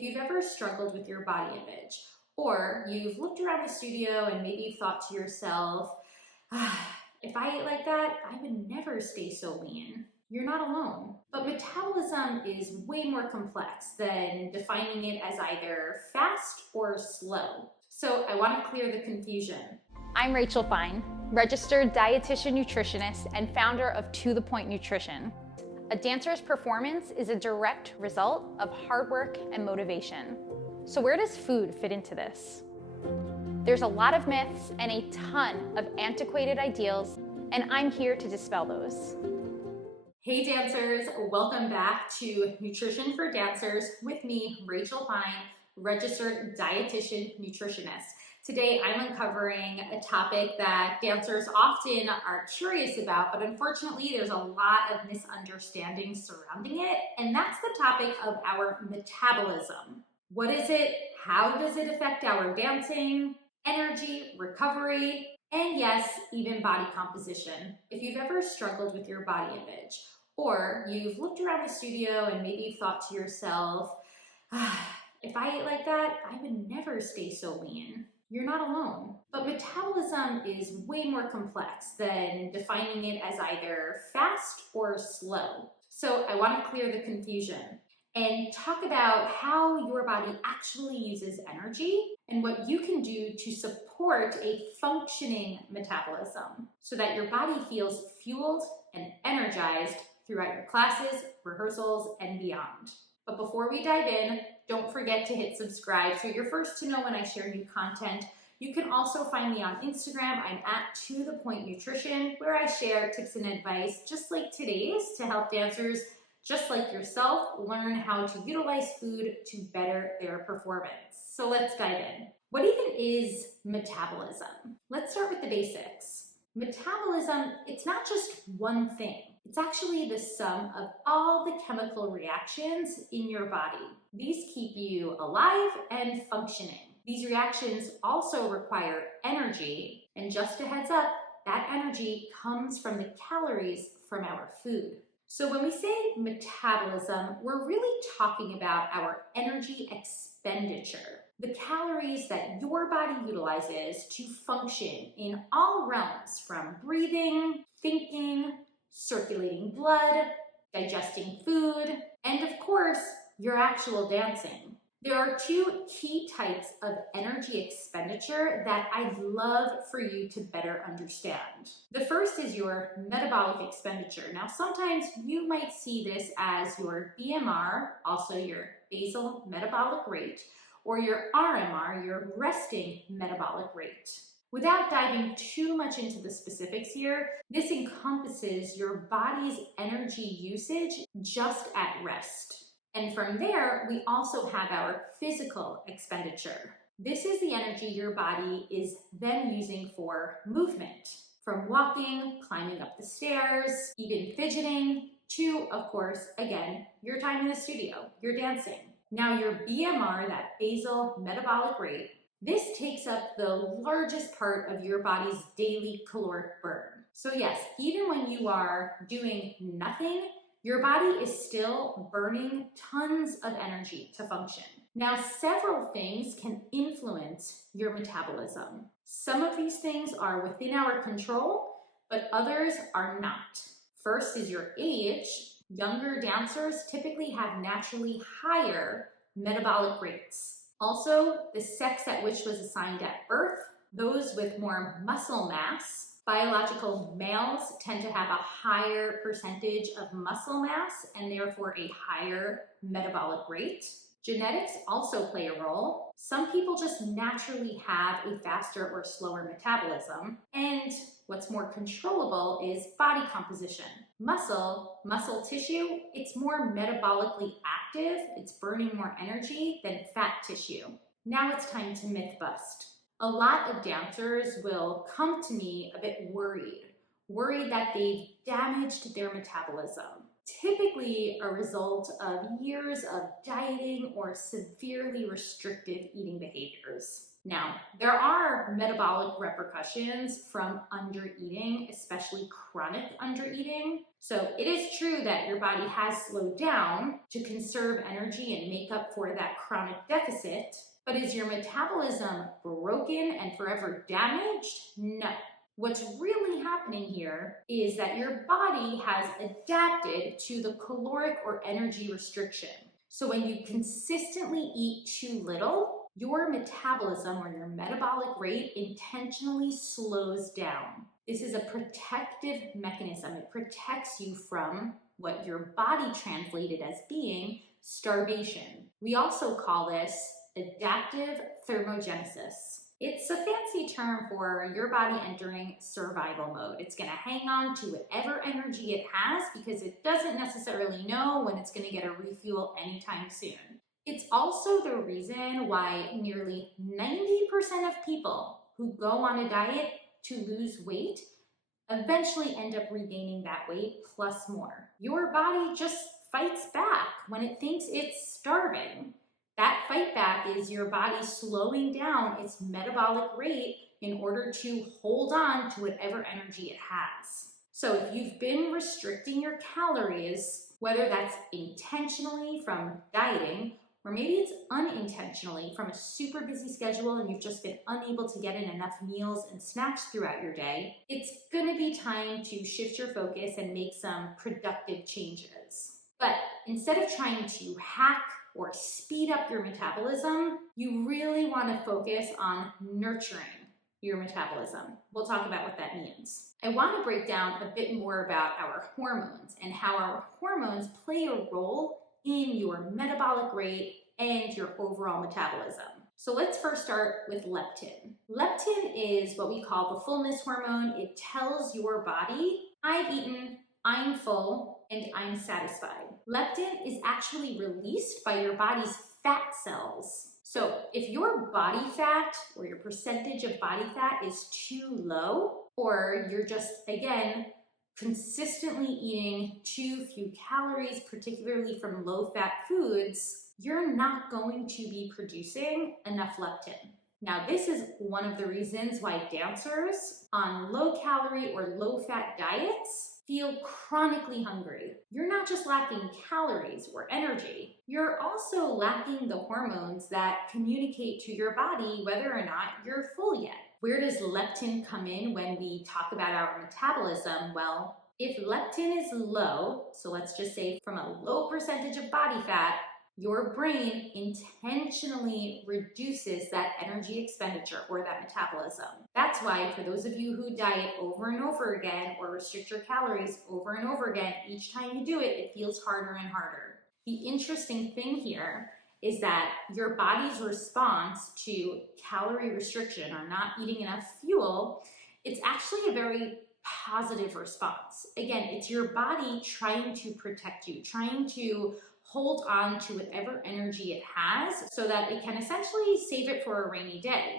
If you've ever struggled with your body image, or you've looked around the studio and maybe you've thought to yourself, if I ate like that, I would never stay so lean. You're not alone. But metabolism is way more complex than defining it as either fast or slow. So I want to clear the confusion. I'm Rachel Fine, registered dietitian nutritionist and founder of To The Point Nutrition. A dancer's performance is a direct result of hard work and motivation. So where does food fit into this? There's a lot of myths and a ton of antiquated ideals, and I'm here to dispel those. Hey dancers, welcome back to Nutrition for Dancers with me, Rachel Fine, registered dietitian nutritionist. Today I'm uncovering a topic that dancers often are curious about, but unfortunately there's a lot of misunderstanding surrounding it, and that's the topic of our metabolism. What is it? How does it affect our dancing, energy, recovery, and yes, even body composition? If you've ever struggled with your body image, or you've looked around the studio and maybe you've thought to yourself, if I ate like that, I would never stay so lean. You're not alone. But metabolism is way more complex than defining it as either fast or slow. So I want to clear the confusion and talk about how your body actually uses energy and what you can do to support a functioning metabolism so that your body feels fueled and energized throughout your classes, rehearsals, and beyond. But before we dive in, don't forget to hit subscribe so you're first to know when I share new content. You can also find me on Instagram. I'm at To The Point Nutrition, where I share tips and advice just like today's to help dancers just like yourself learn how to utilize food to better their performance. So let's dive in. What even is metabolism? Let's start with the basics. Metabolism, it's not just one thing. It's actually the sum of all the chemical reactions in your body. These keep you alive and functioning. These reactions also require energy, and just a heads up, that energy comes from the calories from our food. So when we say metabolism, we're really talking about our energy expenditure, the calories that your body utilizes to function in all realms, from breathing, thinking, circulating blood, digesting food, and of course, your actual dancing. There are two key types of energy expenditure that I'd love for you to better understand. The first is your metabolic expenditure. Now, sometimes you might see this as your BMR, also your basal metabolic rate, or your RMR, your resting metabolic rate. Without diving too much into the specifics here, this encompasses your body's energy usage just at rest. And from there, we also have our physical expenditure. This is the energy your body is then using for movement, from walking, climbing up the stairs, even fidgeting, to, of course, again, your time in the studio, your dancing. Now your BMR, that basal metabolic rate, this takes up the largest part of your body's daily caloric burn. So yes, even when you are doing nothing, your body is still burning tons of energy to function. Now, several things can influence your metabolism. Some of these things are within our control, but others are not. First is your age. Younger dancers typically have naturally higher metabolic rates. Also, the sex at which was assigned at birth, those with more muscle mass. Biological males tend to have a higher percentage of muscle mass and therefore a higher metabolic rate. Genetics also play a role. Some people just naturally have a faster or slower metabolism. And what's more controllable is body composition. Muscle tissue, it's more metabolically active, it's burning more energy than fat tissue. Now it's time to myth bust. A lot of dancers will come to me a bit worried that they've damaged their metabolism. typically a result of years of dieting or severely restrictive eating behaviors. Now, there are metabolic repercussions from undereating, especially chronic undereating. So it is true that your body has slowed down to conserve energy and make up for that chronic deficit, but is your metabolism broken and forever damaged? No. What's really happening here is that your body has adapted to the caloric or energy restriction. So when you consistently eat too little, your metabolism or your metabolic rate intentionally slows down. This is a protective mechanism. It protects you from what your body translated as being starvation. We also call this adaptive thermogenesis. It's a fancy term for your body entering survival mode. It's going to hang on to whatever energy it has because it doesn't necessarily know when it's going to get a refuel anytime soon. It's also the reason why nearly 90% of people who go on a diet to lose weight eventually end up regaining that weight plus more. Your body just fights back when it thinks it's starving. That fight back is your body slowing down its metabolic rate in order to hold on to whatever energy it has. So if you've been restricting your calories, whether that's intentionally from dieting, or maybe it's unintentionally from a super busy schedule and you've just been unable to get in enough meals and snacks throughout your day, it's going to be time to shift your focus and make some productive changes. But instead of trying to hack or speed up your metabolism, you really want to focus on nurturing your metabolism. We'll talk about what that means. I want to break down a bit more about our hormones and how our hormones play a role in your metabolic rate and your overall metabolism. So let's first start with leptin. Leptin is what we call the fullness hormone. It tells your body, I've eaten, I'm full, and I'm satisfied. Leptin is actually released by your body's fat cells. So if your body fat or your percentage of body fat is too low, or you're just, again, consistently eating too few calories, particularly from low-fat foods, you're not going to be producing enough leptin. Now, this is one of the reasons why dancers on low-calorie or low-fat diets feel chronically hungry. You're not just lacking calories or energy, you're also lacking the hormones that communicate to your body whether or not you're full yet. Where does leptin come in when we talk about our metabolism? Well, if leptin is low, so let's just say from a low percentage of body fat, your brain intentionally reduces that energy expenditure or that metabolism. That's why for those of you who diet over and over again or restrict your calories over and over again, each time you do it, it feels harder and harder. The interesting thing here is that your body's response to calorie restriction or not eating enough fuel, it's actually a very positive response. Again, it's your body trying to protect you, trying to hold on to whatever energy it has so that it can essentially save it for a rainy day.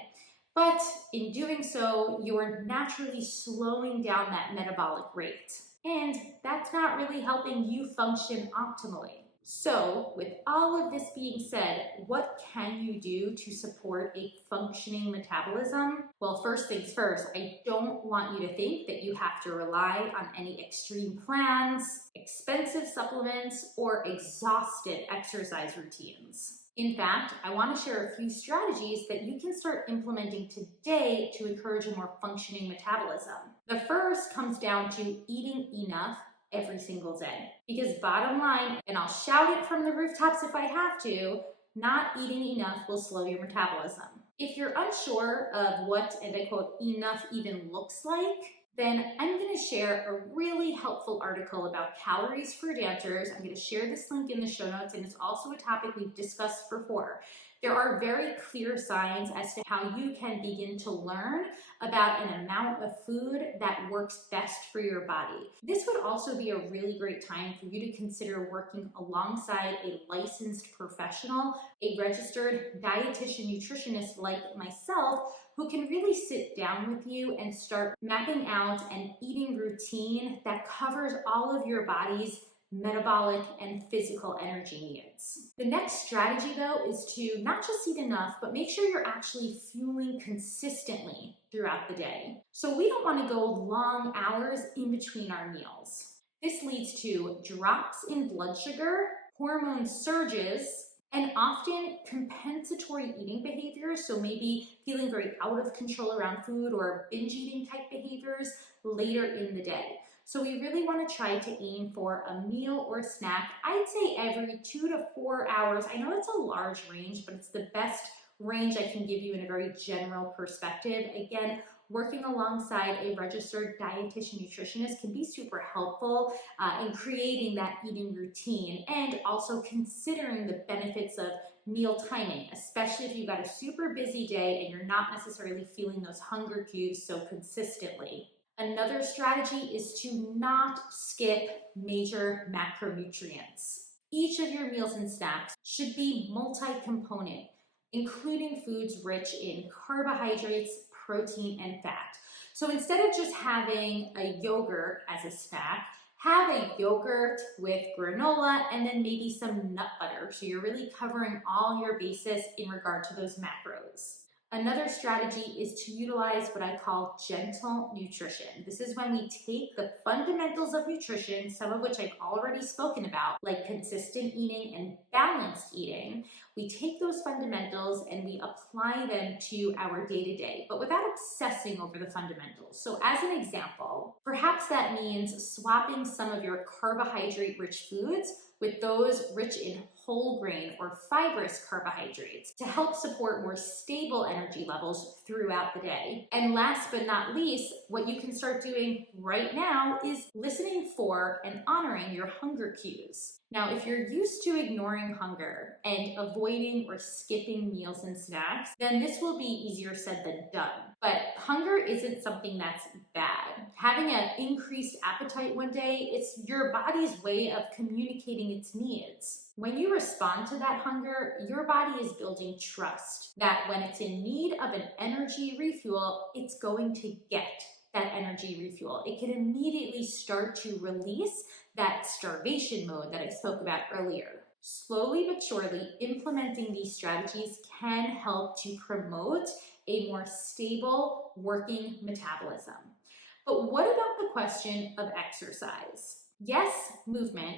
But in doing so, you're naturally slowing down that metabolic rate. And that's not really helping you function optimally. So, with all of this being said, what can you do to support a functioning metabolism? Well, first things first, I don't want you to think that you have to rely on any extreme plans, expensive supplements, or exhaustive exercise routines. In fact, I want to share a few strategies that you can start implementing today to encourage a more functioning metabolism. The first comes down to eating enough every single day. Because bottom line, and I'll shout it from the rooftops if I have to, not eating enough will slow your metabolism. If you're unsure of what, and I quote, enough even looks like, then I'm going to share a really helpful article about calories for dancers. I'm going to share this link in the show notes, and it's also a topic we've discussed before. There are very clear signs as to how you can begin to learn about an amount of food that works best for your body. This would also be a really great time for you to consider working alongside a licensed professional, a registered dietitian nutritionist like myself, who can really sit down with you and start mapping out an eating routine that covers all of your body's metabolic, and physical energy needs. The next strategy, though, is to not just eat enough, but make sure you're actually fueling consistently throughout the day. So we don't want to go long hours in between our meals. This leads to drops in blood sugar, hormone surges, and often compensatory eating behaviors, so maybe feeling very out of control around food or binge eating type behaviors later in the day. So we really want to try to aim for a meal or snack, I'd say every 2 to 4 hours. I know that's a large range, but it's the best range I can give you in a very general perspective. Again, working alongside a registered dietitian nutritionist can be super helpful in creating that eating routine and also considering the benefits of meal timing, especially if you've got a super busy day and you're not necessarily feeling those hunger cues so consistently. Another strategy is to not skip major macronutrients. Each of your meals and snacks should be multi-component, including foods rich in carbohydrates, protein, and fat. So instead of just having a yogurt as a snack, have a yogurt with granola and then maybe some nut butter. So you're really covering all your bases in regard to those macros. Another strategy is to utilize what I call gentle nutrition. This is when we take the fundamentals of nutrition, some of which I've already spoken about, like consistent eating and balanced eating. We take those fundamentals and we apply them to our day-to-day, but without obsessing over the fundamentals. So as an example, perhaps that means swapping some of your carbohydrate-rich foods with those rich in whole grain or fibrous carbohydrates to help support more stable energy levels throughout the day. And last but not least, what you can start doing right now is listening for and honoring your hunger cues. Now, if you're used to ignoring hunger and avoiding or skipping meals and snacks, then this will be easier said than done. But hunger isn't something that's bad. Having an increased appetite one day, it's your body's way of communicating its needs. When you respond to that hunger, your body is building trust that when it's in need of an energy refuel, it's going to get that energy refuel. It can immediately start to release that starvation mode that I spoke about earlier. Slowly but surely, implementing these strategies can help to promote a more stable working metabolism. But what about the question of exercise? Yes, movement,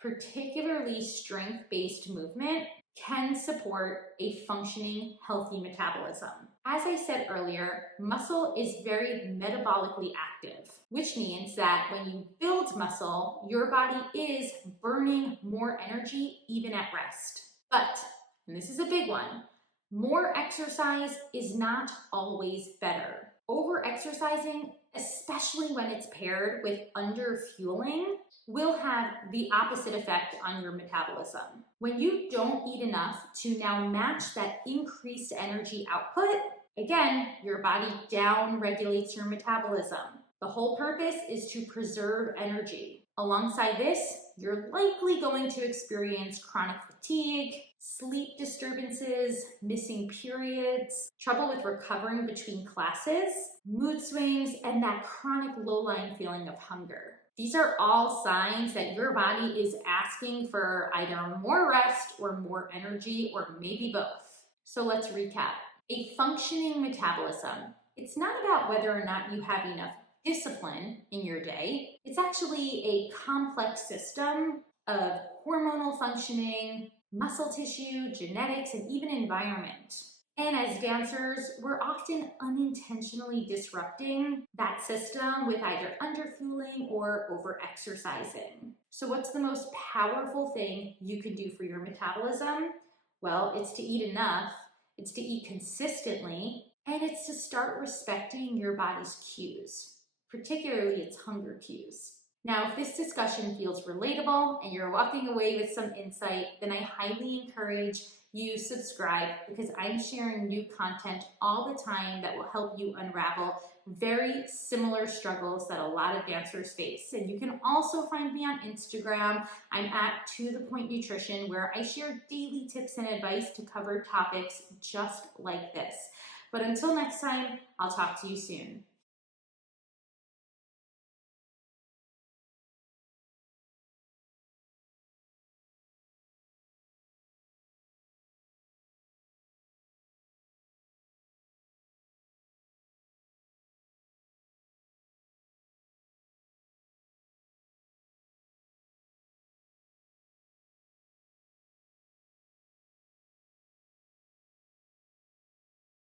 particularly strength-based movement, can support a functioning, healthy metabolism. As I said earlier, muscle is very metabolically active, which means that when you build muscle, your body is burning more energy even at rest. But, and this is a big one, more exercise is not always better. Over-exercising, especially when it's paired with under-fueling, will have the opposite effect on your metabolism. When you don't eat enough to now match that increased energy output, again, your body down-regulates your metabolism. The whole purpose is to preserve energy. Alongside this, you're likely going to experience chronic fatigue, sleep disturbances, missing periods, trouble with recovering between classes, mood swings, and that chronic low-lying feeling of hunger. These are all signs that your body is asking for either more rest or more energy, or maybe both. So let's recap. A functioning metabolism. It's not about whether or not you have enough discipline in your day. It's actually a complex system of hormonal functioning, muscle tissue, genetics, and even environment. And as dancers, we're often unintentionally disrupting that system with either underfueling or over-exercising. So what's the most powerful thing you can do for your metabolism? Well, it's to eat enough, it's to eat consistently, and it's to start respecting your body's cues, particularly its hunger cues. Now, if this discussion feels relatable and you're walking away with some insight, then I highly encourage you subscribe, because I'm sharing new content all the time that will help you unravel very similar struggles that a lot of dancers face. And you can also find me on Instagram. I'm at To The Point Nutrition, where I share daily tips and advice to cover topics just like this. But until next time, I'll talk to you soon.